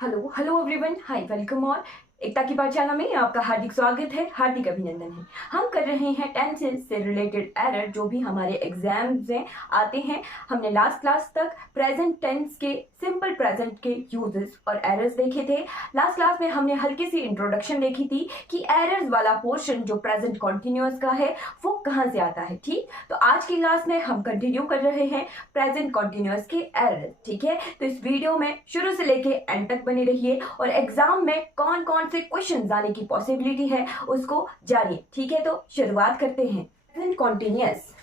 Hello hello everyone, हाय, welcome all. एकता की पाठशाला में आपका हार्दिक स्वागत है, हार्दिक अभिनंदन है। हम कर रहे हैं टेंसेस से रिलेटेड एरर जो भी हमारे एग्जाम्स में आते हैं। हमने लास्ट क्लास तक प्रेजेंट टेंस के सिंपल प्रेजेंट के यूजेस और एरर्स देखे थे। लास्ट क्लास में हमने हल्की सी इंट्रोडक्शन देखी थी कि एरर्स वाला पोर्शन जो प्रेजेंट कॉन्टिन्यूअस का है वो कहाँ से आता है। ठीक, तो आज की क्लास में हम कंटिन्यू कर रहे हैं प्रेजेंट कॉन्टिन्यूअस के एरर। ठीक है, तो इस वीडियो में शुरू से लेके एंड तक बने रहिए और एग्जाम में कौन कौन से क्वेश्चन आने की पॉसिबिलिटी है उसको जानिए। ठीक है, तो शुरुआत करते हैं। प्रेजेंट कॉन्टिन्यूअस,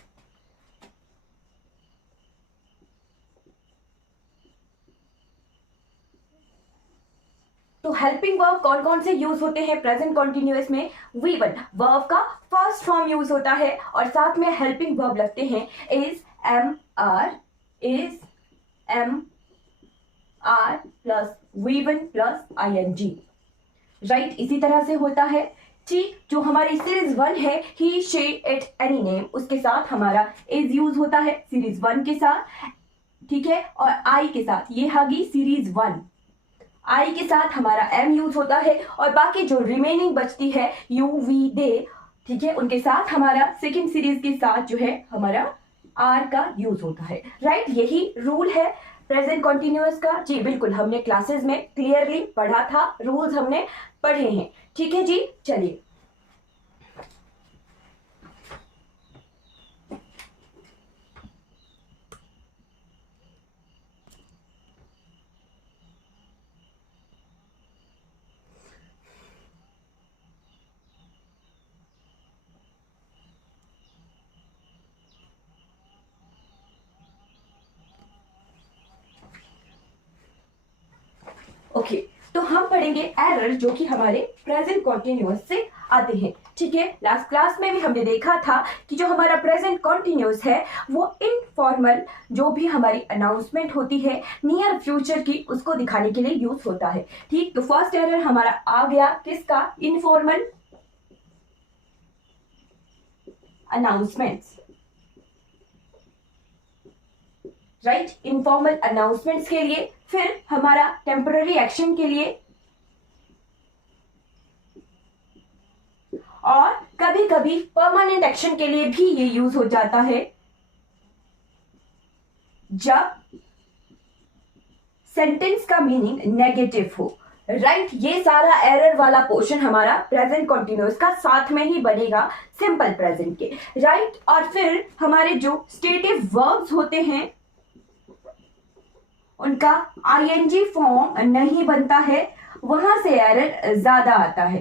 तो हेल्पिंग वर्ब कौन कौन से यूज होते हैं प्रेजेंट कॉन्टिन्यूअस में। V1 वर्ब का फर्स्ट फॉर्म यूज होता है और साथ में हेल्पिंग वर्ब लगते हैं is am are plus V1 plus ing। Right, इसी तरह से होता है। ठीक, जो हमारी सीरीज 1 है ही शी इट एनी नेम, उसके साथ हमारा इज यूज होता है सीरीज 1 के साथ। ठीक है, और आई के साथ, ये होगी सीरीज 1, आई के साथ हमारा एम यूज होता है और बाकी जो रिमेनिंग बचती है यू वी दे, ठीक है, उनके साथ हमारा सेकेंड सीरीज के साथ जो है हमारा आर का यूज होता है। राइट, यही रूल है प्रेजेंट कॉन्टिन्यूअस का। जी बिल्कुल, हमने क्लासेस में क्लियरली पढ़ा था, रूल्स हमने पढ़े हैं। ठीक है जी, चलिए। ओके, तो हम पढ़ेंगे एरर जो कि हमारे प्रेजेंट कॉन्टिन्यूअस से आते हैं। ठीक है, लास्ट क्लास में भी हमने देखा था कि जो हमारा प्रेजेंट कॉन्टिन्यूअस है वो इनफॉर्मल जो भी हमारी अनाउंसमेंट होती है नियर फ्यूचर की, उसको दिखाने के लिए यूज होता है। ठीक, तो फर्स्ट एरर हमारा आ गया किसका, informal announcements. Right, informal announcements के लिए, फिर हमारा टेम्पररी एक्शन के लिए, और कभी कभी परमानेंट एक्शन के लिए भी ये यूज हो जाता है जब सेंटेंस का मीनिंग नेगेटिव हो। राइट, ये सारा एरर वाला पोर्शन हमारा प्रेजेंट कॉन्टिन्यूअस का साथ में ही बनेगा सिंपल प्रेजेंट के। राइट, और फिर हमारे जो स्टेटिव वर्ब्स होते हैं उनका आईएनजी फॉर्म नहीं बनता है, वहां से एरर ज्यादा आता है।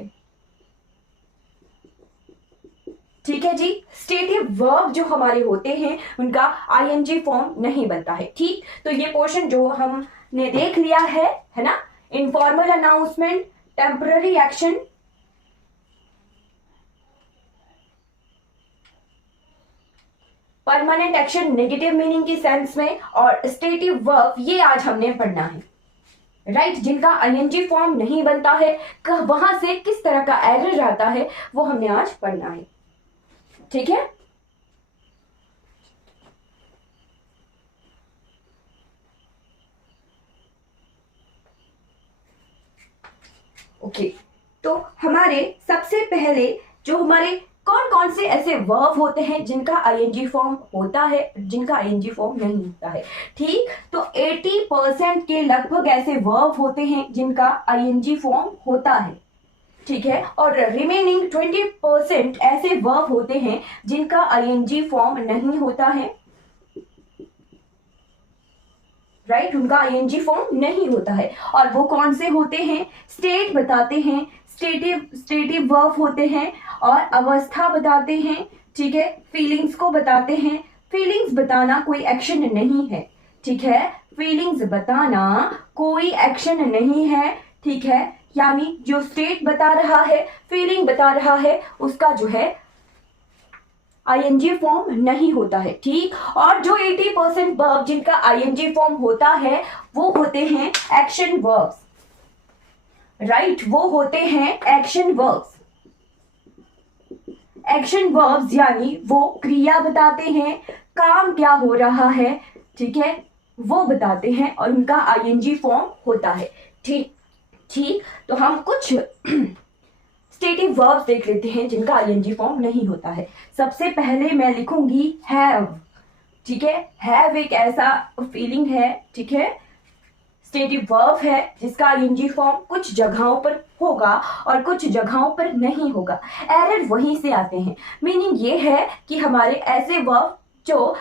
ठीक है जी, स्टेटिव वर्ब जो हमारे होते हैं उनका आईएनजी फॉर्म नहीं बनता है। ठीक, तो ये पोर्शन जो हमने देख लिया है ना, informal announcement, temporary action, permanent action negative meaning की सेंस में, और स्टेटिव वर्ब, ये आज हमने पढ़ना है। राइट, जिनका आईएनजी फॉर्म नहीं बनता है, वहां से किस तरह का एरर आता है वो हमने आज पढ़ना है। ठीक है, ओके, तो हमारे सबसे पहले जो हमारे कौन कौन से ऐसे वर्ब होते हैं जिनका आईएनजी फॉर्म होता है, जिनका आईएनजी फॉर्म नहीं होता है। ठीक, तो 80% के लगभग ऐसे वर्ब होते हैं जिनका आईएनजी फॉर्म होता है। ठीक है, और रिमेनिंग 20% ऐसे वर्ब होते हैं जिनका आईएनजी फॉर्म नहीं होता है। राइट, उनका आईएनजी फॉर्म नहीं होता है, और वो कौन से होते हैं, स्टेट बताते हैं, स्टेटिव वर्ब होते हैं, और अवस्था बताते हैं। ठीक है, फीलिंग्स को बताते हैं। फीलिंग्स बताना कोई एक्शन नहीं है। ठीक है, फीलिंग्स बताना कोई एक्शन नहीं है। ठीक है, यानी जो स्टेट बता रहा है, फीलिंग बता रहा है, उसका जो है आईएनजी फॉर्म नहीं होता है। ठीक, और जो 80% वर्ब जिनका आईएनजी फॉर्म होता है वो होते हैं एक्शन वर्ब्स। राइट, वो होते हैं एक्शन वर्ब्स। एक्शन वर्ब्स यानी वो क्रिया बताते हैं, काम क्या हो रहा है, ठीक है, वो बताते हैं और उनका आईएनजी फॉर्म होता है। ठीक, ठीक, तो हम कुछ स्टेटिव वर्ब्स देख लेते हैं जिनका आईएनजी फॉर्म नहीं होता है। सबसे पहले मैं लिखूंगी हैव। ठीक है, हैव एक ऐसा फीलिंग है, ठीक है, स्टेटिव वर्ब है जिसका आईएनजी फॉर्म कुछ जगहों पर होगा और कुछ जगहों पर नहीं होगा। एरर वहीं से आते हैं। मीनिंग ये है कि हमारे ऐसे वर्ब जो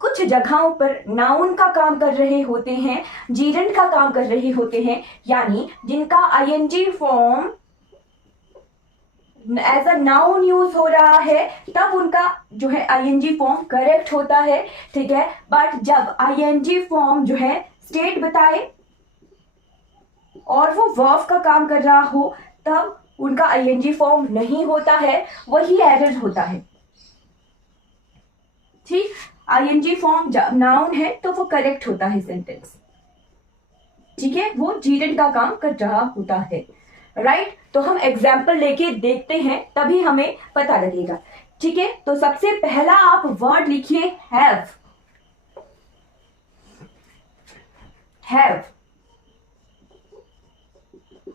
कुछ जगहों पर नाउन का काम कर रहे होते हैं, जीरंड का काम कर रहे होते हैं, यानी जिनका ING form as a noun use हो रहा है, तब उनका जो है आईएनजी फॉर्म करेक्ट होता है। ठीक है, बट जब आईएनजी फॉर्म जो है स्टेट बताए और वो वर्ब का काम कर रहा हो, तब उनका आईएनजी फॉर्म नहीं होता है, वही एरर होता है। ठीक, आईएनजी फॉर्म जब नाउन है तो वो करेक्ट होता है सेंटेंस। ठीक है, वो जीरंड का काम कर रहा होता है। राइट, तो हम एग्जाम्पल लेके देखते हैं, तभी हमें पता लगेगा। ठीक है, तो सबसे पहला आप वर्ड लिखिए हैव। हैव,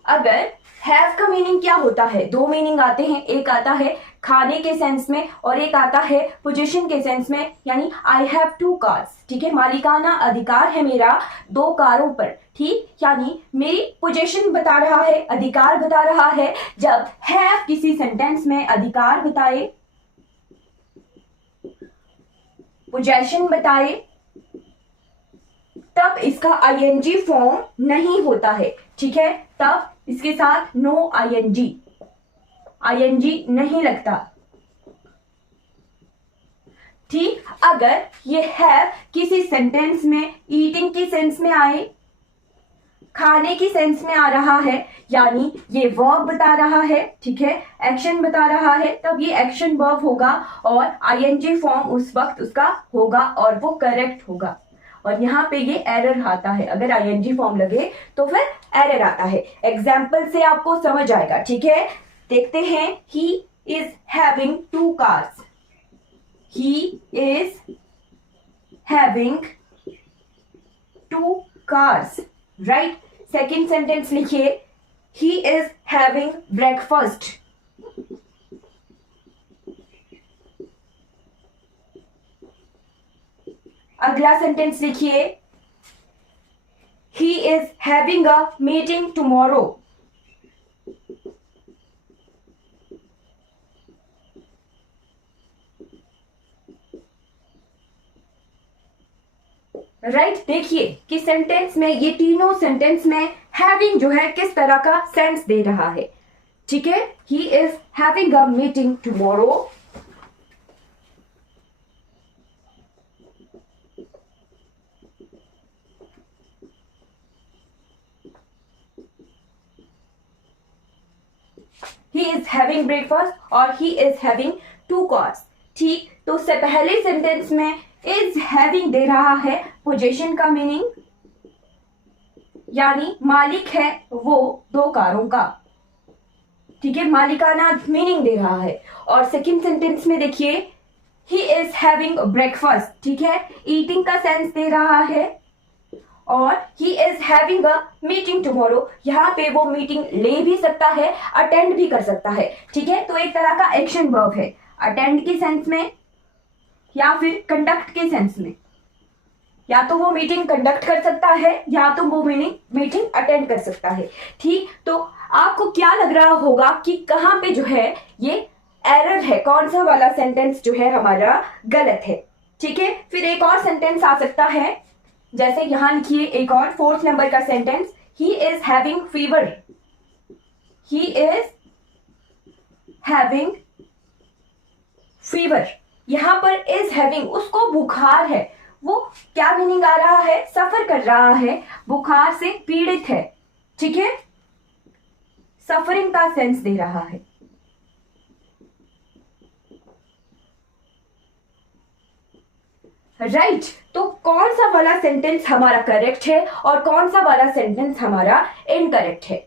अगर हैव का मीनिंग क्या होता है? दो मीनिंग आते हैं, एक आता है खाने के सेंस में और एक आता है पोजीशन के सेंस में, यानी आई हैव 2 कार्स। ठीक है, मालिकाना अधिकार है मेरा 2 कारों पर। ठीक, यानी मेरी पोजीशन बता रहा है, अधिकार बता रहा है। जब हैव किसी सेंटेंस में अधिकार बताए, पोजीशन बताए, तब इसका आईएनजी फॉर्म नहीं होता है। ठीक है, तब इसके साथ नो आईएनजी, आईएनजी नहीं लगता। ठीक, अगर ये हैव किसी सेंटेंस में ईटिंग की सेंस में आए, खाने की सेंस में आ रहा है, यानी ये वर्ब बता रहा है, ठीक है, एक्शन बता रहा है, तब ये एक्शन वर्ब होगा और आईएनजी फॉर्म उस वक्त उसका होगा और वो करेक्ट होगा। और यहाँ पे ये एरर आता है, अगर आईएनजी फॉर्म लगे तो फिर एरर आता है। एग्जाम्पल से आपको समझ आएगा। ठीक है, देखते हैं। He is having 2 cars. He is having 2 cars. Right, second sentence लिखिए, ही इज हैविंग ब्रेकफास्ट। अगला सेंटेंस लिखिए, he is having a meeting tomorrow. Right, देखिए कि सेंटेंस में, ये तीनों सेंटेंस में हैविंग जो है किस तरह का सेंस दे रहा है। ठीक है, he is having a meeting tomorrow. He is having breakfast और ही इज हैविंग 2 कार्स। ठीक, तो उससे पहले सेंटेंस में इज हैविंग दे रहा है पोजीशन का मीनिंग, यानी मालिक है वो 2 कारों का। ठीक है, मालिकाना मीनिंग दे रहा है। और सेकंड सेंटेंस में देखिए, ही इज हैविंग ब्रेकफास्ट। ठीक है, ईटिंग का सेंस दे रहा है। और he is having a meeting tomorrow, यहाँ पे वो मीटिंग ले भी सकता है, अटेंड भी कर सकता है। ठीक है, तो एक तरह का एक्शन वर्ब है, अटेंड के सेंस में या फिर कंडक्ट के सेंस में। या तो वो मीटिंग कंडक्ट कर सकता है या तो वो मीटिंग अटेंड कर सकता है। ठीक, तो आपको क्या लग रहा होगा कि कहाँ पे जो है ये एरर है, कौन सा वाला सेंटेंस जो है हमारा गलत है। ठीक है, फिर एक और सेंटेंस आ सकता है, जैसे यहां लिखिए एक और 4th नंबर का sentence, he is having fever. He is having fever, यहां पर इज हैविंग, उसको बुखार है। वो क्या मीनिंग आ रहा है? सफर कर रहा है, बुखार से पीड़ित है। ठीक है, सफरिंग का सेंस दे रहा है। राइट, तो कौन सा वाला सेंटेंस हमारा करेक्ट है और कौन सा वाला सेंटेंस हमारा इनकरेक्ट है?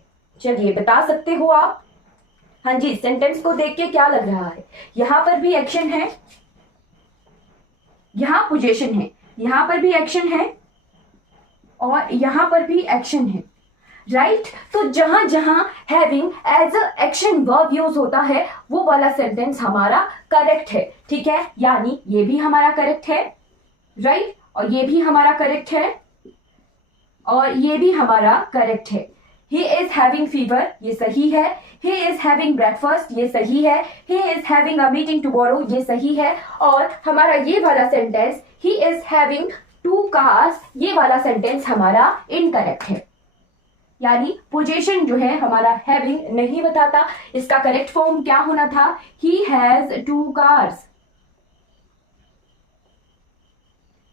चलिए बता सकते हो आप। हाँ जी, सेंटेंस को देख के क्या लग रहा है? यहां पर भी एक्शन है, यहां पोजीशन है, यहां पर भी एक्शन है और यहां पर भी एक्शन है। राइट तो जहां जहां having as a action verb use होता है वो वाला सेंटेंस हमारा करेक्ट है, ठीक है। यानी ये भी हमारा करेक्ट है, राइट और ये भी हमारा करेक्ट है और ये भी हमारा करेक्ट है। ही इज हैविंग फीवर, ये सही है। ही इज हैविंग ब्रेकफास्ट, ये सही है। He is having a meeting tomorrow, ये सही है। और हमारा ये वाला sentence he is having 2 cars, ये वाला सेंटेंस हमारा इनकरेक्ट है। यानी पोजीशन जो है हमारा हैविंग नहीं बताता, इसका करेक्ट फॉर्म क्या होना था, ही हैज 2 कार्स।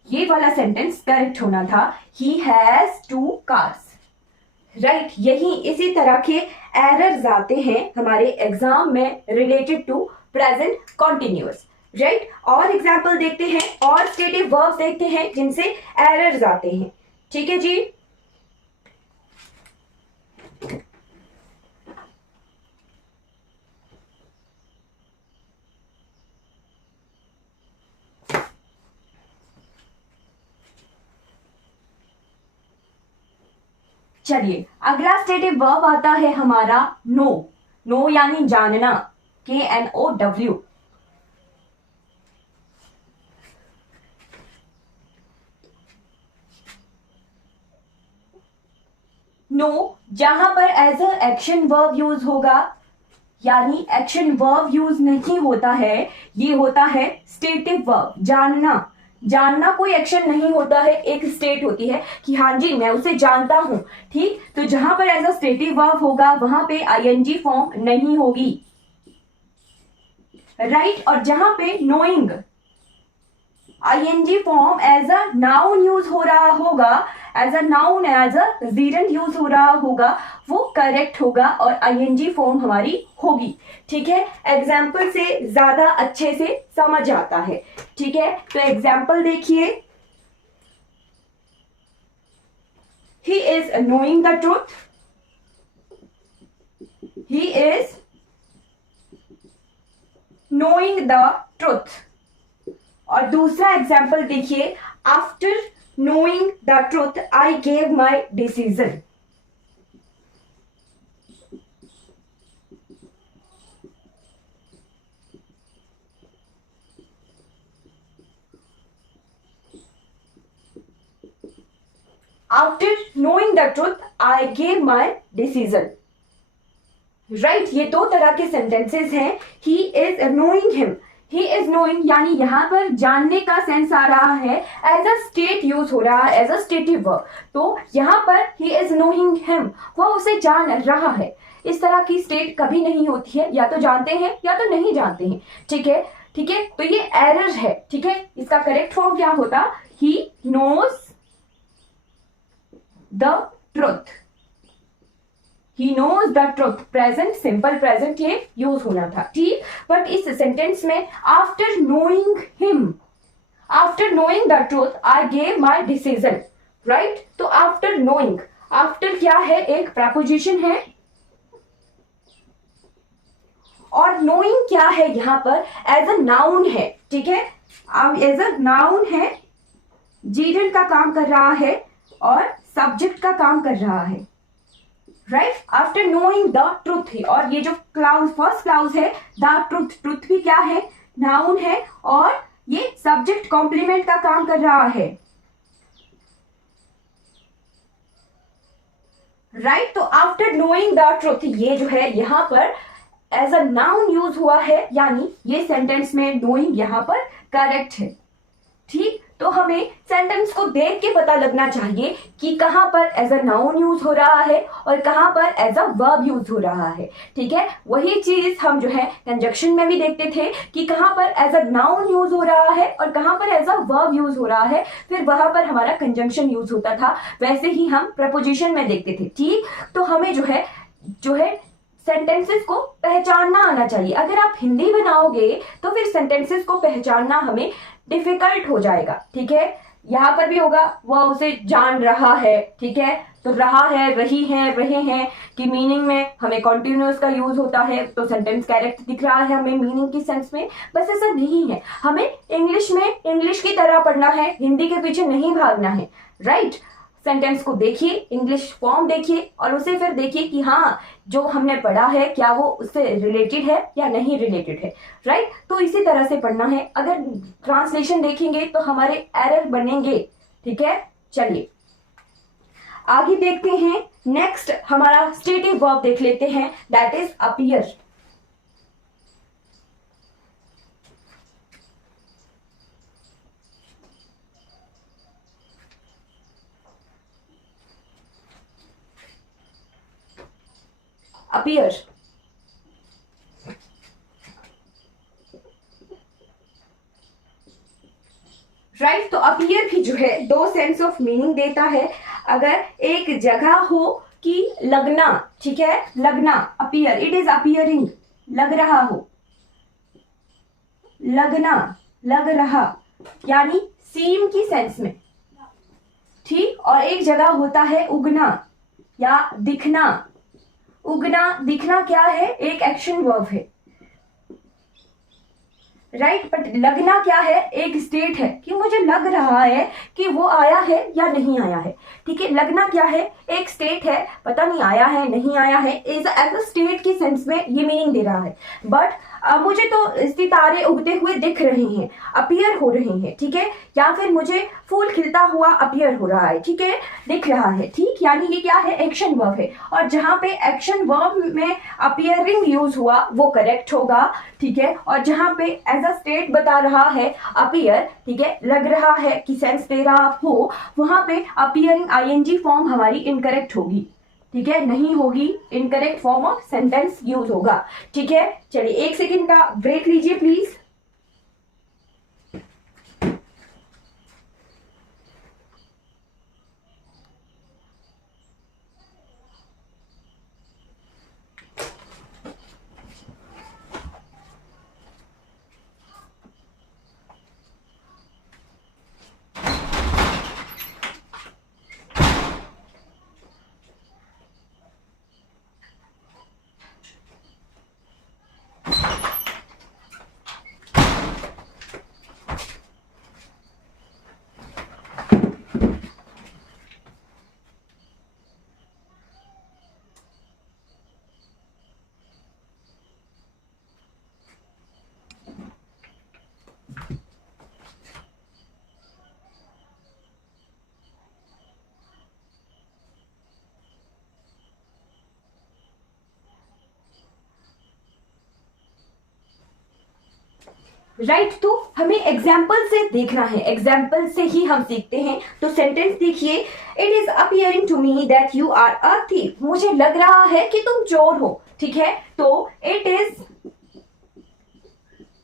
ये वाला सेंटेंस करेक्ट होना था, ही हैज 2 कार्स, राइट। यही इसी तरह के एरर्स आते हैं हमारे एग्जाम में related to present continuous, right. और एग्जाम्पल देखते हैं और स्टेटिव वर्ब्स देखते हैं जिनसे एरर्स आते हैं, ठीक है जी। चलिए अगला स्टेटिव वर्ब आता है हमारा नो। नो यानी जानना, KNOW। नो जहां पर as a action verb use होगा, यानी एक्शन वर्ब यूज नहीं होता है, ये होता है स्टेटिव वर्ब। जानना, जानना कोई एक्शन नहीं होता है, एक स्टेट होती है कि हाँ जी मैं उसे जानता हूं, ठीक। तो जहां पर एज अ स्टेटिव वर्ब होगा वहां पे ING फॉर्म नहीं होगी, राइट। और जहां पे knowing ING form as a noun use हो रहा होगा, as a noun as a gerund use हो रहा होगा, वो करेक्ट होगा और ING फॉर्म हमारी होगी, ठीक है। एग्जाम्पल से ज्यादा अच्छे से समझ आता है, ठीक है। तो एग्जाम्पल देखिए, he is knowing the truth, he is knowing the truth. और दूसरा एग्जाम्पल देखिए, after knowing the truth I gave my decision. After knowing the truth I gave my decision, right. ये 2 तरह के सेंटेंसेस हैं। He is knowing him, he is knowing यानी यहां पर जानने का सेंस आ रहा है, एज अ स्टेट यूज हो रहा है, एज अ स्टेटिव वर्ब। तो यहां पर ही इज नोइंग हिम, वह उसे जान रहा है। इस तरह की स्टेट कभी नहीं होती है, या तो जानते हैं या तो नहीं जानते हैं, ठीक है, ठीक है। तो ये एरर है, ठीक है। इसका करेक्ट फॉर्म क्या होता, he knows the truth, he knows the truth. Present, simple present ये यूज होना था, ठीक। बट इस सेंटेंस में after knowing him, after knowing the truth I gave my decision, right. तो आफ्टर नोइंग, आफ्टर क्या है, एक प्रपोजिशन है, और नोइंग क्या है यहां पर, एज अ नाउन है, ठीक है। अब एज अ नाउन है, जीरंड का काम कर रहा है और सब्जेक्ट का काम कर रहा है, right. After knowing the truth ही, और ये जो क्लाउज, फर्स्ट क्लाउज है द ट्रूथ, ट्रूथ भी क्या है, नाउन है, और ये सब्जेक्ट कॉम्प्लीमेंट का काम कर रहा है, राइट। तो आफ्टर नोइंग द ट्रूथ ये जो है यहां पर एज अ नाउन यूज हुआ है, यानी ये सेंटेंस में नोइंग यहां पर करेक्ट है, ठीक। तो हमें सेंटेंस को देख के पता लगना चाहिए कि कहां पर एज अ नाउन यूज हो रहा है और कहां पर एज अ वर्ब यूज हो रहा है, ठीक है। वही चीज हम जो है कंजक्शन में भी देखते थे कि कहां पर एज अ नाउन यूज हो रहा है और कहां पर एज अ वर्ब यूज हो रहा है, फिर वहां पर हमारा कंजंक्शन यूज होता था। वैसे ही हम प्रपोजिशन में देखते थे, ठीक। तो हमें जो है सेंटेंसेस को पहचानना आना चाहिए। अगर आप हिंदी बनाओगे तो फिर सेंटेंसेस को पहचानना हमें डिफिकल्ट हो जाएगा, ठीक है। यहां पर भी होगा वह उसे जान रहा है, ठीक है। तो रहा है, रही है, रहे हैं की मीनिंग में हमें कॉन्टिन्यूअस का यूज होता है, तो सेंटेंस करेक्ट दिख रहा है हमें मीनिंग की सेंस में। बस ऐसा नहीं है, हमें इंग्लिश में इंग्लिश की तरह पढ़ना है, हिंदी के पीछे नहीं भागना है, राइट। सेंटेंस को देखिए, इंग्लिश फॉर्म देखिए और उसे फिर देखिए कि हाँ जो हमने पढ़ा है क्या वो उससे रिलेटेड है या नहीं रिलेटेड है, राइट। तो इसी तरह से पढ़ना है। अगर ट्रांसलेशन देखेंगे तो हमारे एरर बनेंगे, ठीक है। चलिए आगे देखते हैं। नेक्स्ट हमारा स्टेटिव वर्ब देख लेते हैं, that is appear. Appear, right. तो अपीयर भी जो है दो सेंस ऑफ मीनिंग देता है। अगर एक जगह हो कि लगना, ठीक है, लगना, अपीयर, इट इज अपीयरिंग, लग रहा हो, लगना, लग रहा, यानी सीम की सेंस में, ठीक। और एक जगह होता है उगना या दिखना। उगना दिखना क्या है, एक एक्शन वर्ब है, राइट। बट लगना क्या है, एक स्टेट है कि मुझे लग रहा है कि वो आया है या नहीं आया है, ठीक है। लगना क्या है, एक स्टेट है, पता नहीं आया है नहीं आया है, एज अ स्टेट की सेंस में ये मीनिंग दे रहा है। बट मुझे तो सितारे उगते हुए दिख रहे हैं, अपीयर हो रहे हैं, ठीक है। या फिर मुझे फूल खिलता हुआ अपीयर हो रहा है, ठीक है, दिख रहा है, ठीक। यानी ये क्या है, एक्शन वर्ब है। और जहां पे एक्शन वर्ब में अपीयरिंग यूज हुआ वो करेक्ट होगा, ठीक है। और जहां पे एज अ स्टेट बता रहा है अपीयर, ठीक है, लग रहा है कि सेंस दे रहा हो, वहां पे अपीयरिंग आईएनजी फॉर्म हमारी इनकरेक्ट होगी, ठीक है, नहीं होगी, incorrect form of sentence use होगा, ठीक है। चलिए 1 सेकेंड का ब्रेक लीजिए प्लीज। राइट तो हमें एग्जाम्पल से देखना है, एग्जाम्पल से ही हम सीखते हैं। तो सेंटेंस देखिए, it is appearing to me that you are a thief. मुझे लग रहा है कि तुम चोर हो, ठीक है। तो it is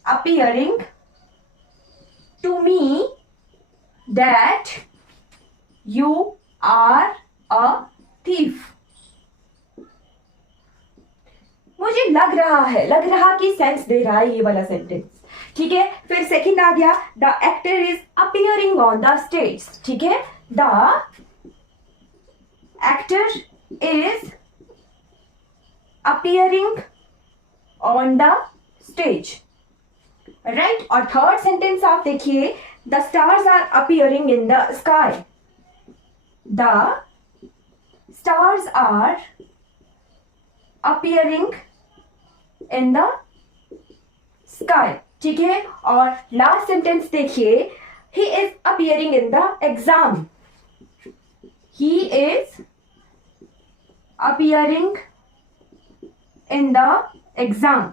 appearing to me that you are a thief. मुझे लग रहा है, लग रहा की सेंस दे रहा है ये वाला सेंटेंस, ठीक है। फिर सेकंड आ गया, the actor is appearing on the stage, ठीक है। The actor is appearing on the stage, right. और थर्ड सेंटेंस आप देखिए, the stars are appearing in the sky. The stars are appearing in the sky, ठीक है। और last sentence देखिए, he is appearing in the exam. He is appearing in the exam,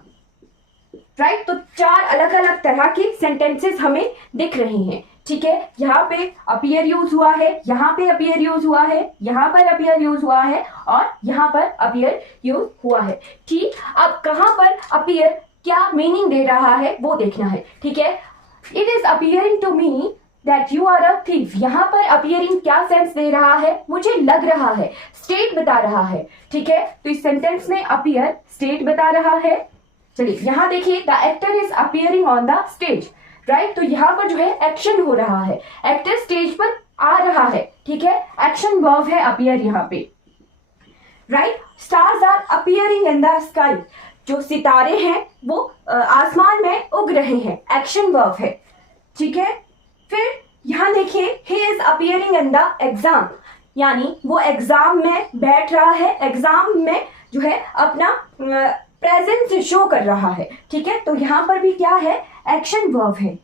right. तो 4 अलग अलग तरह के सेंटेंसेस हमें दिख रहे हैं, ठीक है। यहाँ पे अपीयर यूज हुआ है, यहाँ पे अपीयर यूज हुआ है, यहाँ पर अपीयर यूज हुआ है और यहाँ पर अपीयर यूज हुआ है, ठीक। अब कहाँ पर अपीयर क्या मीनिंग दे रहा है वो देखना है, ठीक है। It is appearing to me that you are a thief. यहाँ पर अपीयरिंग क्या सेंस दे रहा है, मुझे लग रहा है, स्टेट बता रहा है, ठीक है। तो इस सेंटेंस में अपीयर स्टेट बता रहा है। चलिए यहाँ देखिए, the actor is appearing on the stage, right. तो यहाँ पर जो है एक्शन हो रहा है, एक्टर स्टेज पर आ रहा है, ठीक है। एक्शन वर्ब है अपीयर यहाँ पे, right. Stars are appearing in the sky. जो सितारे हैं वो आसमान में उग रहे हैं, एक्शन वर्ब है, ठीक है। फिर यहां देखिए, he is appearing in the exam. यानी वो एग्जाम में बैठ रहा है, एग्जाम में जो है अपना प्रेजेंस शो कर रहा है, ठीक है। तो यहाँ पर भी क्या है, एक्शन वर्ब है,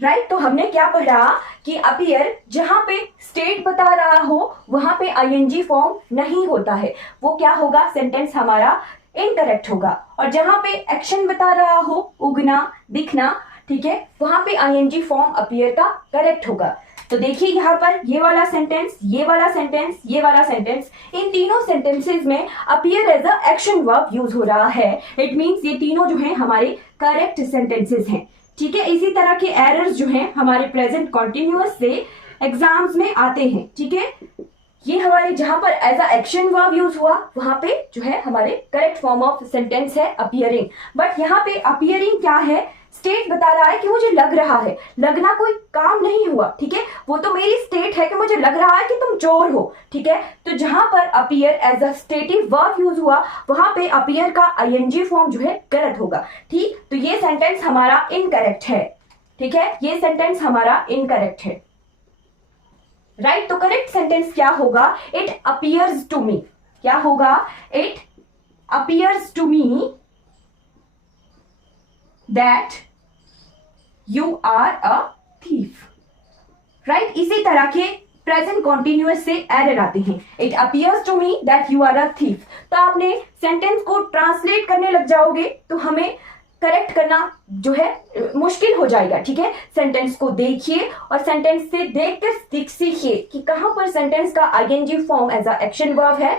राइट। तो हमने क्या पढ़ा कि अपीयर जहां पे स्टेट बता रहा हो वहां पे आईएनजी फॉर्म नहीं होता है, वो क्या होगा, सेंटेंस हमारा इनकरेक्ट होगा। और जहां पे एक्शन बता रहा हो, उगना, दिखना, ठीक है, वहां पे आईएनजी फॉर्म अपीयर का करेक्ट होगा। तो देखिए यहाँ पर ये वाला सेंटेंस, ये वाला सेंटेंस, ये वाला सेंटेंस, इन तीनों सेंटेंसेस में appear as a action verb use हो रहा है। इट मींस ये तीनों जो है हमारे करेक्ट सेंटेंसेस हैं, ठीक है। इसी तरह के एरर्स जो हैं हमारे प्रेजेंट कॉन्टिन्यूअस से एग्जाम्स में आते हैं, ठीक है। ये हमारे जहां पर as a action verb use हुआ वहां पे जो है हमारे करेक्ट फॉर्म ऑफ सेंटेंस है अपीयरिंग। बट यहाँ पे अपीयरिंग क्या है, स्टेट बता रहा है कि मुझे लग रहा है, लगना कोई काम नहीं हुआ, ठीक है। वो तो मेरी स्टेट है कि मुझे लग रहा है कि तुम चोर हो, ठीक है। तो जहां पर appear as a stative verb use हुआ वहां पे अपीयर का आईएनजी फॉर्म जो है गलत होगा, ठीक। तो ये सेंटेंस हमारा इनकरेक्ट है, ठीक है, ये सेंटेंस हमारा इनकरेक्ट है, राइट। तो करेक्ट सेंटेंस क्या होगा, इट अपीयर्स टू मी, क्या होगा, it appears to me that you are a thief, right। इसी तरह के प्रेजेंट कॉन्टिन्यूअस से एरर आते हैं, it appears to me that you are a thief. तो आपने सेंटेंस को ट्रांसलेट करने लग जाओगे तो हमें करेक्ट करना जो है मुश्किल हो जाएगा, ठीक है। सेंटेंस को देखिए और सेंटेंस से देख कर सीखिए कि कहां पर सेंटेंस का ING form as a action verb है,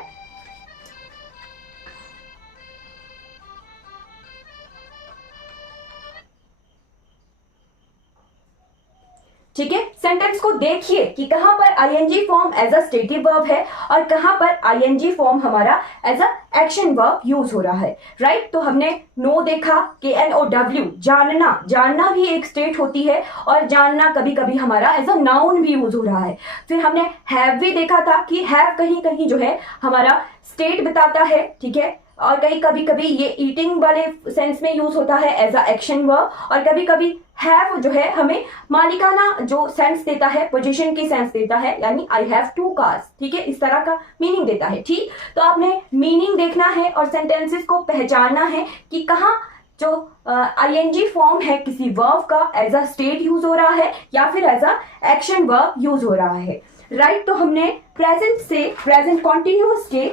ठीक है। सेंटेंस को देखिए कि कहां पर ING form as a stative verb है और कहां पर आईएनजी फॉर्म हमारा as a action verb use हो रहा है, राइट। तो हमने नो देखा कि NOW, जानना, जानना भी एक स्टेट होती है और जानना कभी कभी हमारा एज अ नाउन भी यूज हो रहा है। फिर हमने हैव भी देखा था कि हैव कहीं कहीं जो है हमारा स्टेट बताता है, ठीक है। और कभी कभी ये ईटिंग वाले सेंस में यूज होता है एज अ एक्शन वर्ब, और कभी कभी हैव जो है हमें मालिकाना जो सेंस देता है, पोजीशन की सेंस देता है, यानी आई हैव 2 कार्स, ठीक है, इस तरह का मीनिंग देता है, ठीक। तो आपने मीनिंग देखना है और सेंटेंसेस को पहचानना है कि कहाँ जो आईएनजी फॉर्म है किसी वर्ब का एज अ स्टेट यूज हो रहा है या फिर as a action verb use हो रहा है, राइट। तो हमने प्रेजेंट से प्रेजेंट कॉन्टिन्यूअस के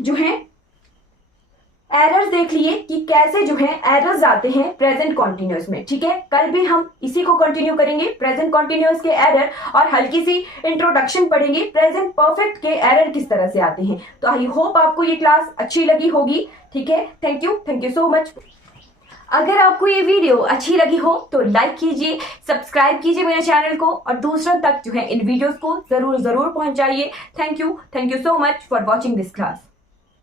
जो है एरर्स देख लिए कि कैसे जो है एरर्स आते हैं प्रेजेंट कॉन्टिन्यूअस में, ठीक है। कल भी हम इसी को कंटिन्यू करेंगे, प्रेजेंट कॉन्टिन्यूअस के एरर, और हल्की सी इंट्रोडक्शन पढ़ेंगे प्रेजेंट परफेक्ट के एरर किस तरह से आते हैं। तो आई होप आपको ये क्लास अच्छी लगी होगी, ठीक है। Thank you so much. अगर आपको ये वीडियो अच्छी लगी हो तो लाइक कीजिए, सब्सक्राइब कीजिए मेरे चैनल को और दूसरों तक जो है इन वीडियोस को जरूर पहुंचाइए। Thank you so much for watching this class.